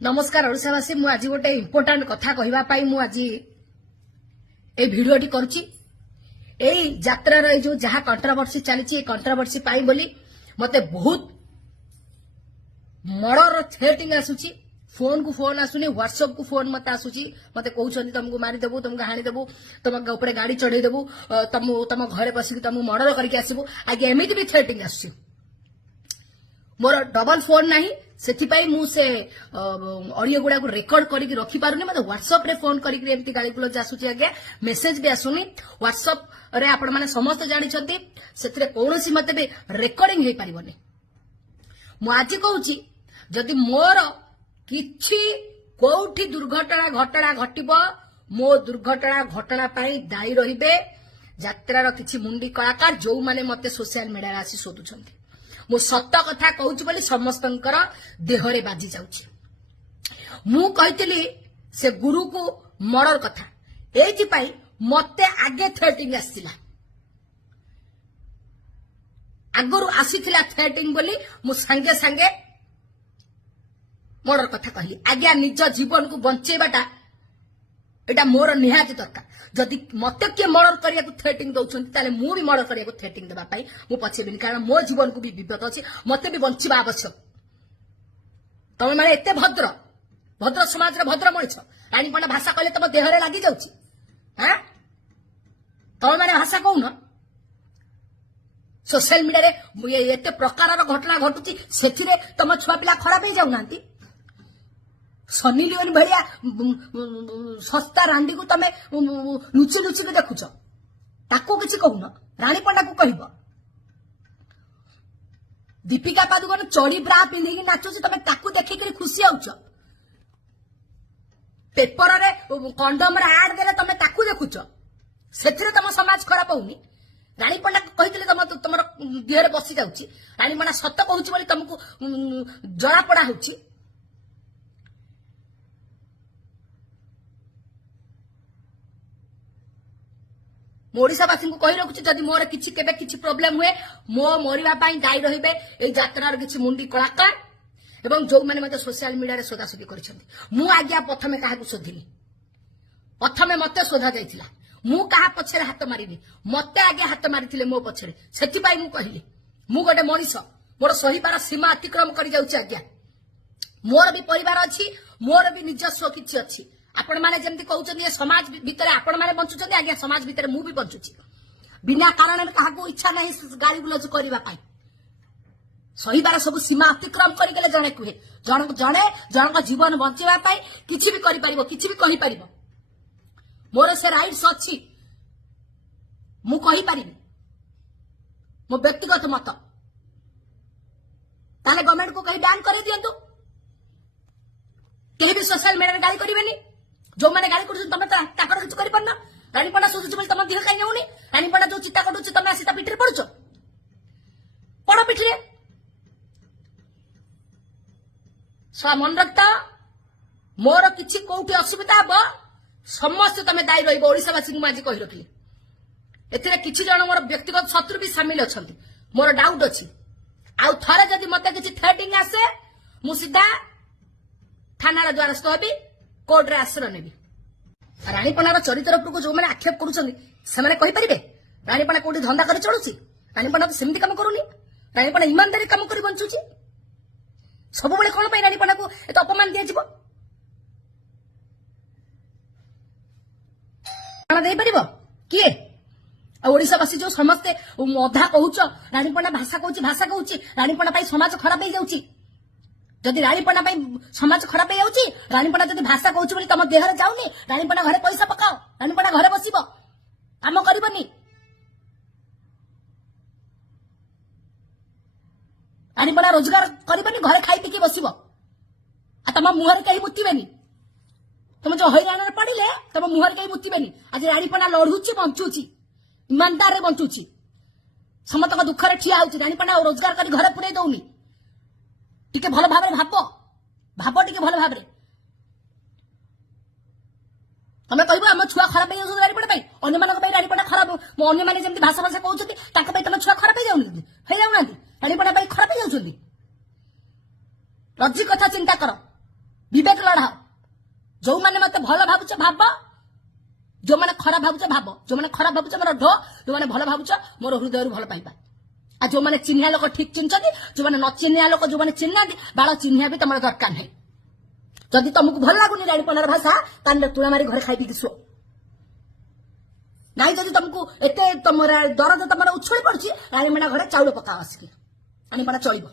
नमस्कार ओडिशावासी मु आज गोटे इम्पोर्टाट कथा कहवाई मु आज ए भिडियोटी करुच्ची यात्रार जो जहाँ कंट्रोवर्सी चली कंट्रोवर्सी पाई बोली मते बहुत मर्डर थ्रेटिंग आसूची फोन को फोन आसुनी व्हाट्सएप को फोन मत आसूची मते कहउछन्ती तुमको मारिदेबू तुमको हाणीदेबू तुम ऊपर गाड़ी चढ़ेदेबू तुम घरे बसिक तुमको मर्डर करके आसबू आगे एमती भी थ्रेटिंग आसुची मोर डबल फोन नाही सेथिपाई मु से ऑडियो गुडा को रेकॉर्ड करके रखी पारुनी मते व्हाट्सएप रे फोन करके एमती गाली गुलो आसुची आगे मेसेज भी आसुनी व्हाट्सएप रे आपण माने समस्त जानि छथि सेथिरे कोनोसी मते भी रेकॉर्डिंग हे पारिबनी मु आज कहूची जदि मोर किछि कोठी दुर्घटना घटना घटिबो मो दुर्घटना घटना पाई दायी रहिबे यात्रार किछि मुंडी कलाकार जो माने मते सोशल मीडिया आसी सोदुछन्ती मु सत्य कथा कहूची बोली समस्तंकर देहरे बाजी जाउची मु कहितली से गुरु को मर्डर कथा एथि पाई मते आगे थ्रेटिंग आसीला आगरु आसीथिला थ्रेटिंग बोली मु संगे संगे मर्डर कथा कहली आज्ञा निज जीवन को बंचेबाटा एटा मोर निहाती दरकार जदि मते किए मर्डर करिया को थ्रेटिंग दउछन्ती ताले मु भी मर्डर करिया को थ्रेटिंग देबा पाई मु पछेबिनी कारण मो जीवन को भी विपद अछि मते भी बंचिबा आवश्यक तमे माने एते भद्र भद्र समाज रे भद्र मଣିଷ रानीपणा भाषा कहले तम देह रे लागि जाउची हां तमे माने भाषा कहउन सोशल मीडिया रे एते प्रकार रो घटना घटुची सेथिरे तम छुआ पिला खराब हे जाउनांती सनी लियोन भलिया सस्ता रांडी को तमे लुचि लुचि के देखुछ ताको किछि कहउन रानी पंडा को कहबो दीपिका पादुकोण चोड़ी ब्रा पिंधि नाचुची तमे ताको देखि करी खुशी आउछ पेपर रे कंडोम रे ऐड देले तमे ताको देखुछ सेथिरे तम समाज खराब होउनी रानी पंडा कहितले तमर देहरे बसी जाउची रानी पंडा सत्य कहूची बोली तुमको जरा पड़ा होउची ओडिशावासी को कही रखुची जदि मोर किछि केबे किछि प्रॉब्लम हुए मो मरिबा पई दायी रहिबे ए यात्रार किछि मुंडी कलाकार एवं जो माने मते सोशल मीडिया रे सोदासोदी करिसंती मु आज्ञा प्रथमे काहा को सोधिली प्रथमे मते सोधा जायतिला मु काहा पछरे हाथ मारिनी मते आगे हाथ मारिथिले मो पछरे सेति पई मु कहिली मु गोटे मनीष मोर सहीबार सीमा अतिक्रम करि जाउची आज्ञा मोर भी परिवार अछि मोर भी निजस्व किछि अछि आपण माने जेमति कहउछन समाज भितर आपण माने बंचुछन आज्ञा समाज भितर मु भी बंचुछि बिना कारण काहा को इच्छा नहीं गाली गुलज करबा पाई सहीबार सब सीमा अतिक्रम करि गेले जणे कुहे जण जीवन बंचेबा पाई किछि भी करि परिबो किछि भी कहि परिबो मोर से राइट्स अछि मु कहि परिबी मो व्यक्तिगत मत ताले गवर्नमेंट को कहि बैन करे दियंतु केही भी सोशल मीडिया गाली करिवेनी जो माने गाली करछन तमे ताकर किछ करि पड़ना रानीपणा सोचुछ बोली तम दिह काई नेउनी रानीपणा जो चित्ता कटुछ तमे आसी ता पिठरे पड़छ पड़ पिठरे स्वा मन रखता मोर किछि कोउठी असुविधा हबो समस्त तमे दायी रहिबो ओडिशावासी को माजी कहि रखली एथिरे किछि जण मोर व्यक्तिगत शत्रु भी शामिल अछंती मोर डाउट अछि आउ थरे जदि मते किछि थ्रेटिंग आसे मु सीधा थाना द्वारस्थ हेबी कोर्ट रे आश्रय नेबी रानीपणार चरित्र उपरको जो माने आक्षेप करूछन से माने कहि परिबे रानीपणा कोठी धंदा करि चलुची रानीपणा तो सेमति काम करूनी रानीपणा ईमानदारी काम करि बंचुची सब बेले कोन पई रानीपणा को एत अपमान दिया जिवो माना देई परिबो किए ओडिशावासी जो समस्ते अधा कहूच रानीपणा भाषा कहूची रानीपणा पई समाज खराब हो जाउची जदि रानीपणा पई समाज खराब हो जाउची रानीपणा जदि भाषा कहूची बोली तम देहरे जाउनी रानीपणा घरे पैसा पकाओ रानीपणा घरे बसिबो काम करबनी रानीपणा रोजगार करबनी घरे खाई पीके बसिबो आ तम मुहर कहीं मुतिबेनी तुम जो हैरान पड़िले तम मुहर कहीं मुतिबेनी आज रानीपणा लढुची बंचुची ईमानदार रे बंचुची समस्त दुख रे ठिया होची रानीपणा रोजगार करी घरे पुरे दउनी टिके भल भाबरे भाबो टिके भल भाबरे तमे कहबो हम छुआ खराब हे जाउ रानीपणा पई अन्य मानक पई रानीपणा खराब अन्य माने जेमति भाषा भाषा कहउछथि ताका पई तमे छुआ खराब हे जाउनांती रानीपणा पई खराब हे जाउछथि लज्जी कथा चिंता कर ବିବେକ ଲଢାଅ ଯୋଉମାନେ ମତେ ଭଲ ଭାବୁଛ ଭାବ ଯୋଉମାନେ ଖରାପ ଭାବୁଛ ଭାବ ଯୋଉମାନେ ଖରାପ ଭାବୁଛ ମୋର ଢୋ ଯୋଉମାନେ ଭଲ ଭାବୁଛ ମୋର ହୃଦୟରୁ ଭଲ ପାଇବା ଆଉ ଯୋଉମାନେ ଚିହ୍ନିଆ ଲୋକ ଠିକ ଚିହ୍ନିଛନ୍ତି ଯୋଉମାନେ ନ ଚିହ୍ନିଆ ଲୋକ ଯୋଉମାନେ ଚିହ୍ନିନାହାନ୍ତି ବାଳ ଚିହ୍ନିଆ ବି ତମର ଦରକାର ନାହିଁ ଯଦି ତମକୁ ଭଲ ଲାଗୁନି ରାଣୀପଣାର ଭାଷା ତାହେଲେ ତୁଳା ମାରି ଘରେ ଖାଇ ପିଇକି ଶୁଅ ନାଇଁ ଯଦି ତମକୁ ଏତେ ତମର ଦରଦ ତମର ଉଛୁଳି ପଡୁଛି ରାଣୀପଣା ଘରେ ଚାଉଳ ପକାଅ ଆସିକି ରାଣୀପଣା ଚଳିବ